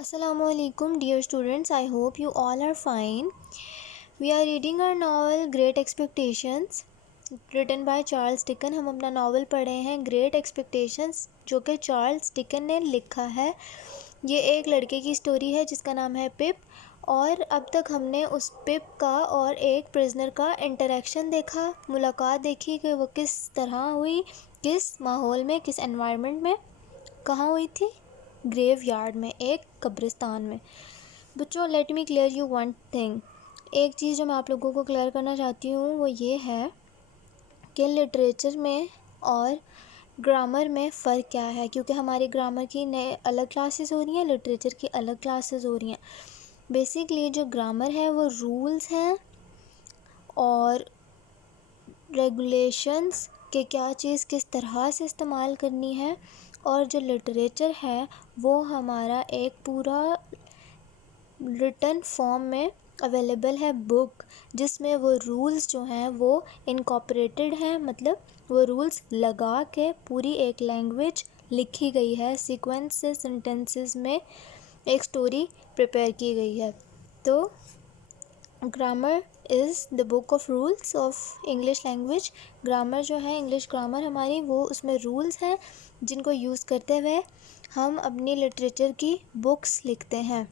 Assalamualaikum dear students, I hope you all are fine. We are reading our novel Great Expectations written by Charles Dickens. हम अपना novel पढ़े हैं Great Expectations जो कि Charles Dickens ने लिखा है। ये एक लड़के की स्टोरी है जिसका नाम है पिप। और अब तक हमने उस पिप का और एक प्रिजनर का इंटरेक्शन देखा, मुलाकात देखी कि वो किस तरह हुई, किस माहौल में, किस एनवायरनमेंट में, कहाँ हुई थी। ग्रेव यार्ड में, एक कब्रिस्तान में। बच्चों, let me clear you one thing. एक चीज़ जो मैं आप लोगों को क्लियर करना चाहती हूँ वो ये है कि लिटरेचर में और ग्रामर में फ़र्क क्या है, क्योंकि हमारी ग्रामर की नए अलग क्लासेस हो रही हैं, लिटरेचर की अलग क्लासेस हो रही हैं। बेसिकली जो ग्रामर है वो रूल्स हैं और रेगुलेशंस कि क्या चीज़ किस तरह से इस्तेमाल करनी है, और जो लिटरेचर है वो हमारा एक पूरा रिटन फॉर्म में अवेलेबल है बुक, जिसमें वो रूल्स जो हैं वो इनकॉर्पोरेटेड हैं, मतलब वो रूल्स लगा के पूरी एक लैंग्वेज लिखी गई है, सीक्वेंस से सेंटेंसेस में एक स्टोरी प्रिपेयर की गई है। तो grammar is the book of rules of English language. Grammar जो है, इंग्लिश ग्रामर हमारी, वो उसमें रूल्स हैं जिनको यूज़ करते हुए हम अपनी लिटरेचर की बुक्स लिखते हैं।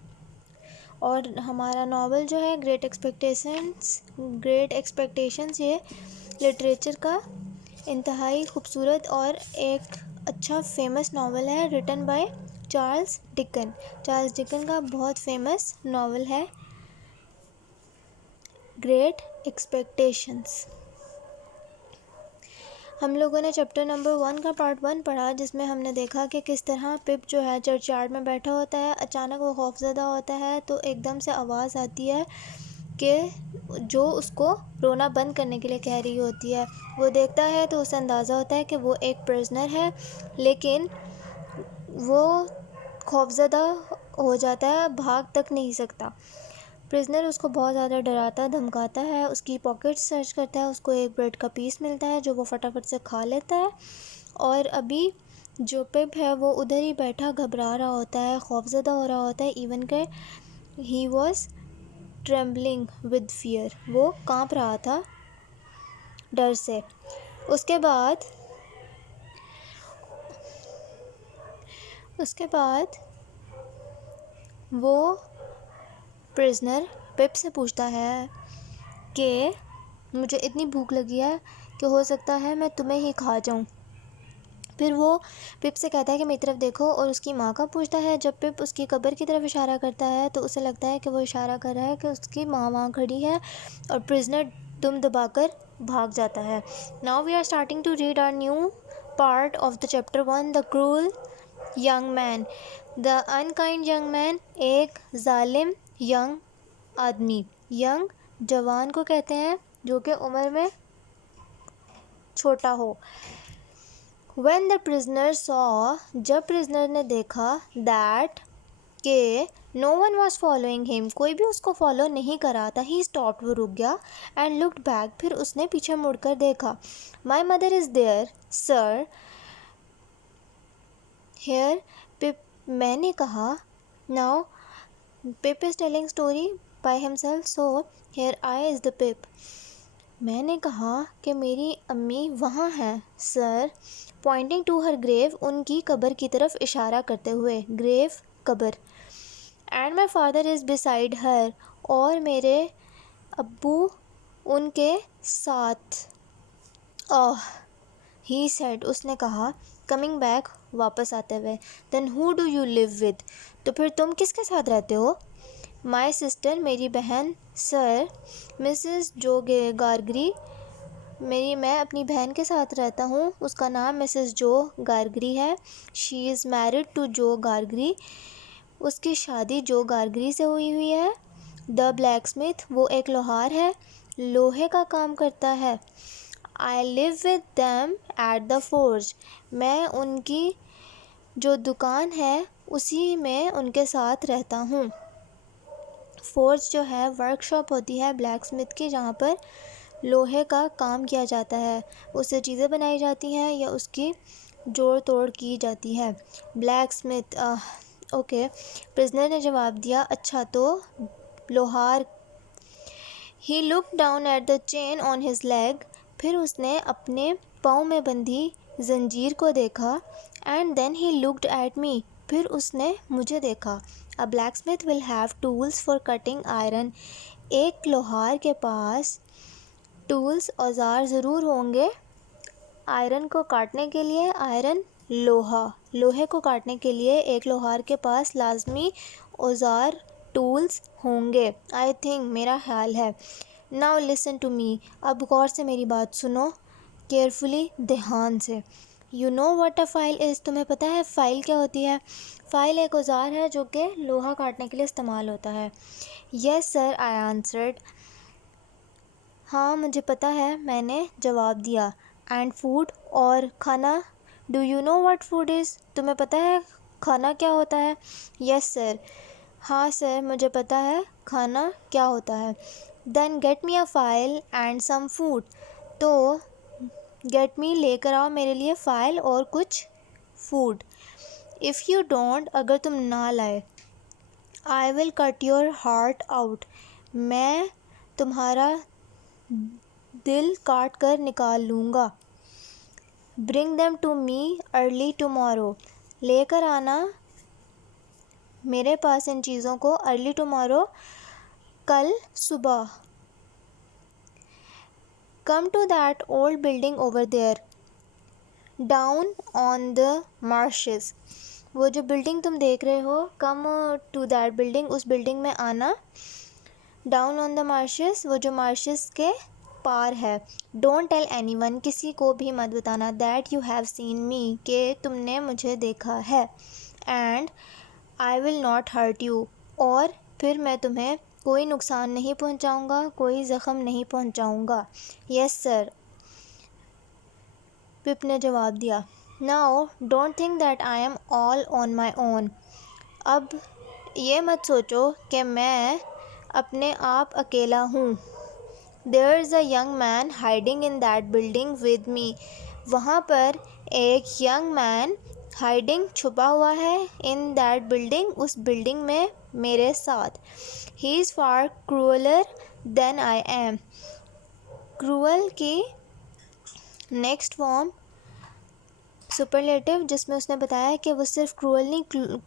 और हमारा नावल जो है ग्रेट एक्सपेक्टेशंस ये लिटरेचर का इंतहाई खूबसूरत और एक अच्छा फेमस नावल है, written by Charles Dickens. Charles Dickens का बहुत फेमस नावल है ग्रेट एक्सपेक्टेशंस। हम लोगों ने चैप्टर नंबर 1 का पार्ट 1 पढ़ा, जिसमें हमने देखा कि किस तरह पिप जो है चर्चयार्ड में बैठा होता है। अचानक वो खौफज़दा होता है तो एकदम से आवाज़ आती है कि जो उसको रोना बंद करने के लिए कह रही होती है। वो देखता है तो उसे अंदाज़ा होता है कि वो एक प्रिजनर है, लेकिन वो खौफज़दा हो जाता है, भाग तक नहीं सकता। प्रिजनर उसको बहुत ज़्यादा डराता धमकाता है, उसकी पॉकेट सर्च करता है, उसको एक ब्रेड का पीस मिलता है जो वो फटाफट से खा लेता है। और अभी जो पिप है वो उधर ही बैठा घबरा रहा होता है, खौफज़दा हो रहा होता है, इवन के he was trembling with fear, वो कांप रहा था डर से। उसके बाद वो प्रिजनर पिप से पूछता है कि मुझे इतनी भूख लगी है कि हो सकता है मैं तुम्हें ही खा जाऊं। फिर वो पिप से कहता है कि मेरी तरफ देखो, और उसकी माँ का पूछता है। जब पिप उसकी कब्र की तरफ इशारा करता है तो उसे लगता है कि वो इशारा कर रहा है कि उसकी माँ वहाँ खड़ी है, और प्रिजनर दुम दबाकर भाग जाता है। Now we are starting to read our new part of the chapter 1, the cruel young man. The unkind young man, एक जालिम यंग आदमी। यंग जवान को कहते हैं जो कि उम्र में छोटा हो। When the prisoner saw, जब प्रिजनर ने देखा, that के no one was following him, कोई भी उसको फॉलो नहीं कर रहा था, he stopped, वो रुक गया, and looked back, फिर उसने पीछे मुड़कर देखा। My mother is there, sir, here, Pip, मैंने कहा। Now Pip is telling story by himself, so here I is the Pip. मैंने कहा कि मेरी अम्मी वहाँ हैं, sir, pointing to her grave, उनकी कब्र की तरफ इशारा करते हुए, ग्रेव कब्र। And my father is beside her, और मेरे अब्बू उनके साथ। ही सेड, उसने कहा, कमिंग बैक, वापस आते हुए। Then who do you live with, तो फिर तुम किसके साथ रहते हो? माई सिस्टर, मेरी बहन, सर, मिसेस जो गार्गरी, मैं अपनी बहन के साथ रहता हूँ, उसका नाम मिसेस जो गार्गरी है। शी इज़ मैरिड टू जो गार्गरी, उसकी शादी जो गार्गरी से हुई है। द ब्लैक स्मिथ, वो एक लोहार है, लोहे का काम करता है। I live with them at the forge, मैं उनकी जो दुकान है उसी में उनके साथ रहता हूँ। फोर्ज जो है वर्कशॉप होती है ब्लैक स्मिथ की, जहाँ पर लोहे का काम किया जाता है, उससे चीज़ें बनाई जाती हैं या उसकी जोड़ तोड़ की जाती है। Black Smith, okay. प्रिजनर ने जवाब दिया, अच्छा तो लोहार। He look down at the chain on his leg. फिर उसने अपने पाँव में बंधी जंजीर को देखा। And then he looked at me. फिर उसने मुझे देखा। A blacksmith will have tools for cutting iron. एक लोहार के पास टूल्स औजार ज़रूर होंगे आयरन को काटने के लिए। आयरन लोहे को काटने के लिए एक लोहार के पास लाजमी औजार टूल्स होंगे। आई थिंक, मेरा ख्याल है। Now listen to me. अब गौर से मेरी बात सुनो, केयरफुली, ध्यान से। You know what a file is. तुम्हें पता है फ़ाइल क्या होती है? फ़ाइल एक औजार है जो कि लोहा काटने के लिए इस्तेमाल होता है। Yes sir, I answered. हाँ मुझे पता है, मैंने जवाब दिया। एंड फूड, और खाना। Do you know what food is. तुम्हें पता है खाना क्या होता है? Yes sir. हाँ सर, मुझे पता है खाना क्या होता है। Then get me a file and some food. तो गेट मी, लेकर आओ मेरे लिए फ़ाइल और कुछ फूड। इफ़ यू डोंट, अगर तुम ना लाए, I will cut your heart out. मैं तुम्हारा दिल काट कर निकाल लूँगा। Bring them to me early tomorrow. लेकर आना मेरे पास इन चीज़ों को अर्ली टुमारो, कल सुबह। Come to that old building over there down on the marshes. वो जो बिल्डिंग तुम देख रहे हो, कम टू दैट बिल्डिंग, उस बिल्डिंग में आना। डाउन ऑन द मार्शेस, वो जो मार्शेस के पार है। डोंट टेल एनीवन, किसी को भी मत बताना। That you have seen me, के तुमने मुझे देखा है। And I will not hurt you, और फिर मैं तुम्हें कोई नुकसान नहीं पहुंचाऊंगा, कोई ज़ख्म नहीं पहुंचाऊंगा। यस सर, पिप ने जवाब दिया। Now don't think that I am all on my own. अब ये मत सोचो कि मैं अपने आप अकेला हूँ। There is a young man hiding in that building with me. वहाँ पर एक यंग मैन हाइडिंग, छुपा हुआ है, इन दैट बिल्डिंग, उस बिल्डिंग में मेरे साथ। He is far crueller than I am. Cruel की नेक्स्ट फॉर्म सुपरलेटिव, जिसमें उसने बताया कि वो सिर्फ क्रूअल नहीं,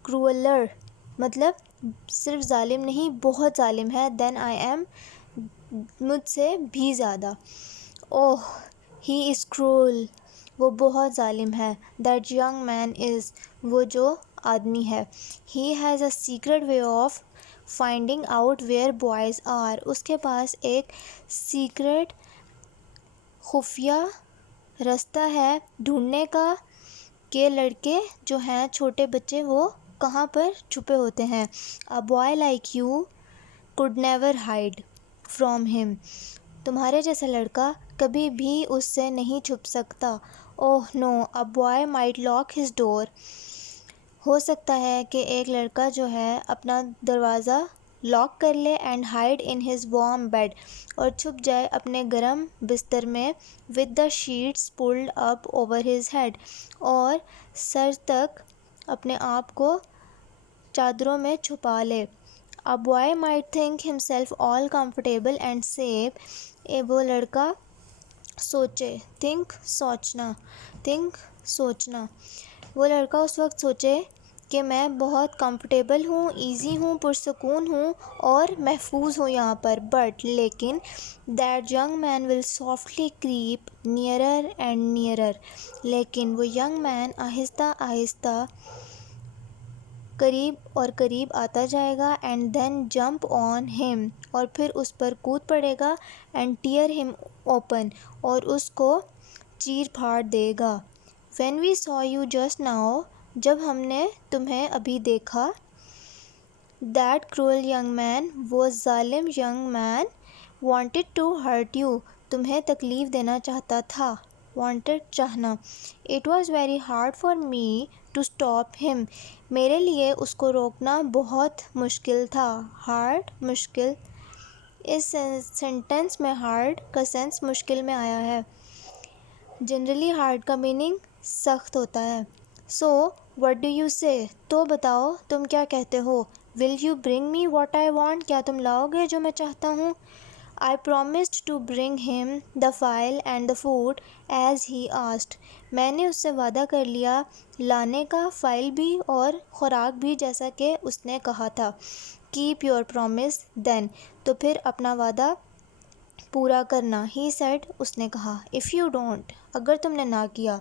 क्रूअलर मतलब सिर्फ जालिम नहीं, बहुत जालिम है। देन आई एम, मुझसे भी ज़्यादा। ओह, ही इज़ क्रूअल, वो बहुत जालिम है। दैट यंग मैन इज़, वो जो आदमी है। He has a secret way of finding out where boys are. उसके पास एक सीक्रेट, खुफिया रास्ता है ढूंढने का कि लड़के जो हैं, छोटे बच्चे, वो कहाँ पर छुपे होते हैं। A boy like you could never hide from him. तुम्हारे जैसा लड़का कभी भी उससे नहीं छुप सकता। Oh no, a boy might lock his door. हो सकता है कि एक लड़का जो है अपना दरवाज़ा लॉक कर ले। And hide in his warm bed, और छुप जाए अपने गर्म बिस्तर में। With the sheets pulled up over his head, और सर तक अपने आप को चादरों में छुपा ले। अ boy might think himself all comfortable and safe. वो लड़का सोचे, थिंक सोचना, थिंक सोचना, वो लड़का उस वक्त सोचे कि मैं बहुत कंफर्टेबल हूँ, ईजी हूँ, पुरसकून हूँ और महफूज हूँ यहाँ पर। बट लेकिन that young man will softly creep nearer and nearer. लेकिन वो यंग मैन आहिस्ता आहिस्ता करीब और करीब आता जाएगा। And then jump on him, और फिर उस पर कूद पड़ेगा। एंड टीयर हिम ओपन, और उसको चीर फाड़ देगा। When we saw you just now, जब हमने तुम्हें अभी देखा। दैट क्रूअल यंग मैन, वो जालिम young man, wanted to hurt you, तुम्हें तकलीफ़ देना चाहता था। वांटेड, चाहना। It was very hard for me to stop him, मेरे लिए उसको रोकना बहुत मुश्किल था। हार्ड, मुश्किल। इस सेंटेंस में हार्ड का सेंस मुश्किल में आया है। जनरली हार्ड का मीनिंग सख्त होता है। सो व्हाट डू यू से, तो बताओ तुम क्या कहते हो। Will you bring me what I want, क्या तुम लाओगे जो मैं चाहता हूँ। I promised to bring him the file and the food as he asked. मैंने उससे वादा कर लिया लाने का, फ़ाइल भी और ख़ुराक भी जैसा कि उसने कहा था। Keep your promise then. तो फिर अपना वादा पूरा करना। He said, उसने कहा। If you don't, अगर तुमने ना किया।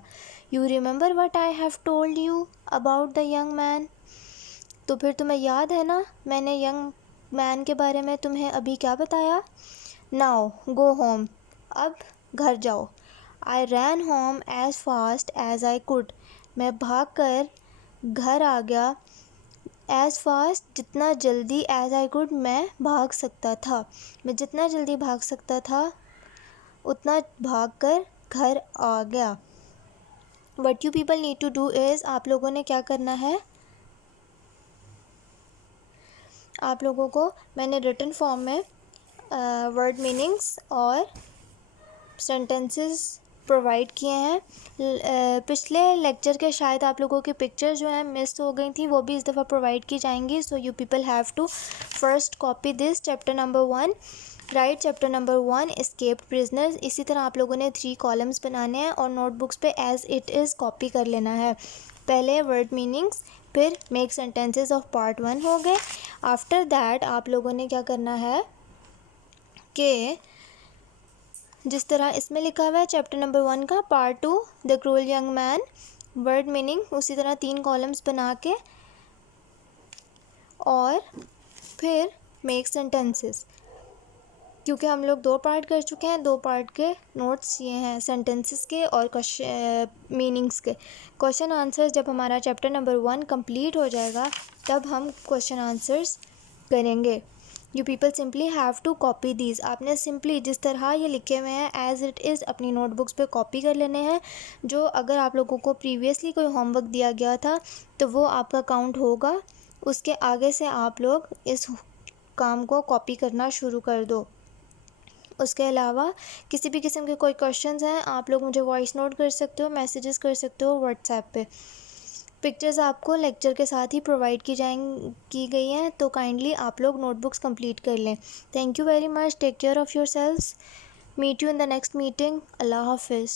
You remember what I have told you about the young man. तो फिर तुम्हें याद है ना मैंने यंग मैन के बारे में तुम्हें अभी क्या बताया। नाउ गो होम, अब घर जाओ। I ran home as fast as I could, मैं भाग कर घर आ गया। एज फास्ट, जितना जल्दी, एज आई कुड, मैं भाग सकता था। मैं जितना जल्दी भाग सकता था उतना भाग कर घर आ गया। What you people need to do is, आप लोगों ने क्या करना है। आप लोगों को मैंने रिटन फॉर्म में वर्ड मीनिंग्स और सेंटेंसेस प्रोवाइड किए हैं। पिछले लेक्चर के शायद आप लोगों की पिक्चर जो है मिस हो गई थी, वो भी इस दफ़ा प्रोवाइड की जाएंगी। So you people have to first copy this chapter number 1, write chapter number 1 escaped prisoners. इसी तरह आप लोगों ने 3 कॉलम्स बनाने हैं और नोटबुक्स पे एज इट इज़ कॉपी कर लेना है। पहले वर्ड मीनिंग्स, फिर मेक सेंटेंसेस ऑफ पार्ट 1 हो गए। आफ्टर दैट आप लोगों ने क्या करना है कि जिस तरह इसमें लिखा हुआ है चैप्टर नंबर 1 का part 2 the cruel young man, word meaning, उसी तरह 3 कॉलम्स बना के और फिर मेक सेंटेंसेस। क्योंकि हम लोग 2 पार्ट कर चुके हैं, 2 पार्ट के नोट्स ये हैं सेंटेंसेस के और मीनिंग्स के। क्वेश्चन आंसर्स जब हमारा चैप्टर नंबर 1 कंप्लीट हो जाएगा तब हम क्वेश्चन आंसर्स करेंगे। You people simply have to copy these, आपने सिंपली जिस तरह ये लिखे हुए हैं एज इट इज़ अपनी नोटबुक्स पे कॉपी कर लेने हैं। जो अगर आप लोगों को प्रीवियसली कोई होमवर्क दिया गया था तो वो आपका काउंट होगा, उसके आगे से आप लोग इस काम को कॉपी करना शुरू कर दो। उसके अलावा किसी भी किस्म के कोई क्वेश्चंस हैं आप लोग मुझे वॉइस नोट कर सकते हो, मैसेजेस कर सकते हो व्हाट्सएप पे। पिक्चर्स आपको लेक्चर के साथ ही प्रोवाइड की गई हैं, तो काइंडली आप लोग नोटबुक्स कंप्लीट कर लें। Thank you very much, take care of yourselves, meet you in the next meeting, अल्लाह हाफिज़।